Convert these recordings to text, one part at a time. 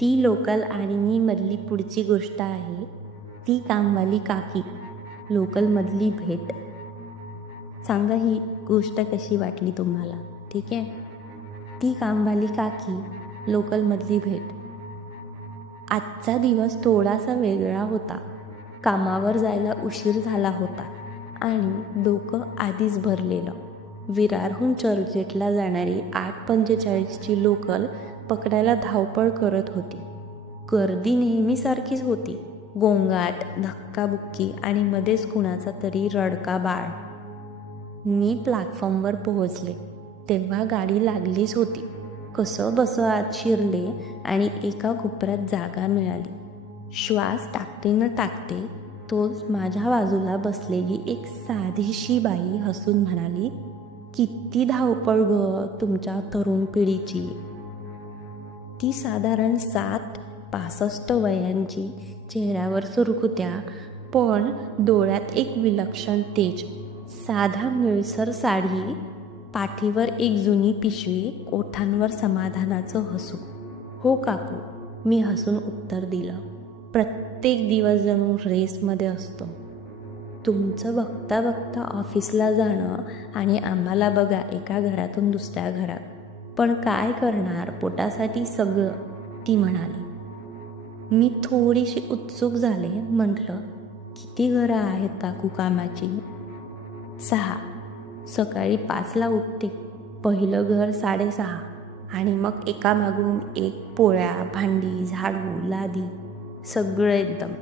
ती लोकल आणि मी मधली पुढची गोष्ट आहे ती कामवाली काकी लोकलमधली भेट. सांगा ही गोष्ट कशी वाटली तुम्हाला. ठीक आहे. ती कामवाली काकी लोकलमधली भेट. आजचा दिवस थोडासा वेगळा होता. कामावर जायला उशीर झाला होता आणि डोकं आधीच भरलेलं. विरारहून चर्चगेटला जाणारी 8:45ची लोकल पकडायला धावपळ करत होती. गर्दी नेहमीसारखीच होती. गोंगाट, धक्काबुक्की आणि मध्येच कुणाचा तरी रडका बाळ. मी प्लॅटफॉर्मवर पोहोचले तेव्हा गाडी लागलीच होती. कसं बसं आत शिरले आणि एका कोपऱ्यात जागा मिळाली. श्वास टाकते न टाकते तोच माझ्या बाजूला बसलेली एक साधीशी बाई हसून म्हणाली, किती धावपळ ग तुमच्या तरुण पिढीची. ती साधारण 65 वयांची. चेहऱ्यावर सुरकुत्या पण डोळ्यात एक विलक्षण तेज. साधा निळसर साडी, पाठीवर एक जुनी पिशवी, ओठांवर समाधानाचं हसू. हो काकू, मी हसून उत्तर दिलं. प्रत्येक दिवस जणू रेसमध्ये असतो. तुमचं बघता बघता ऑफिसला जाणं आणि आम्हाला बघा एका घरातून दुसऱ्या घरात. पण काय करणार, पोटासाठी सगळं, ती म्हणाली. मी थोडीशी उत्सुक झाले. म्हटलं, किती घरं आहेत काकू कामाची. 6. सकाळी 5ला उठते. पहिलं घर 6:30 आणि मग एकामागून एक पोळ्या, भांडी, झाडू, लादी, सगळं एकदम.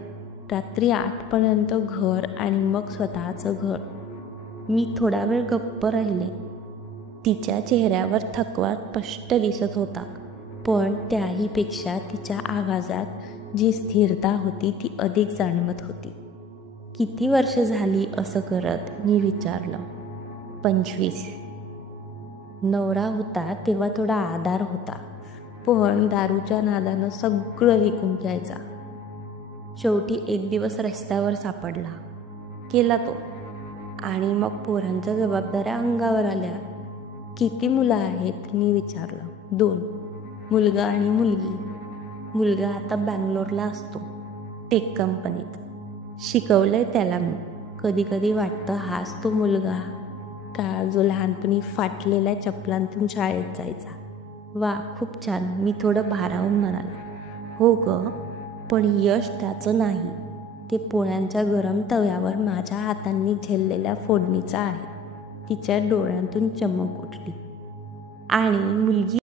रात्री 8पर्यंत घर आणि मग स्वतःचं घर. मी थोडा वेळ गप्प राहिले. तिच्या चेहऱ्यावर थकवा स्पष्ट दिसत होता, पण त्याहीपेक्षा तिच्या आवाजात जी स्थिरता होती ती अधिक जाणवत होती. किती वर्ष झाली असं करत, मी विचारलं. 25. नवरा होता तेव्हा थोडा आधार होता, पण दारूच्या नादानं सगळं विकून जायचा. शेवटी एक दिवस रस्त्यावर सापडला. केला तो. आणि मग पोरांच्या जबाबदाऱ्या अंगावर आल्या. किती मुलं आहेत, मी विचारलं. 2. मुलगा आणि मुलगी. मुलगा आता बँगलोरला असतो, टेक कंपनीत. शिकवलंय त्याला मी. कधी कधी वाटतं हाच तो मुलगा का जो लहानपणी फाटलेल्या चपलांतून शाळेत जायचा. वा, खूप छान, मी थोडं भारावून म्हणाले. हो ग, पण यश त्याचं नाही, ते पोळ्यांच्या गरम तव्यावर माझ्या हातांनी झेललेल्या फोडणीचं आहे. तिच्या डोळ्यांतून चमक उठली. आणि मुलगी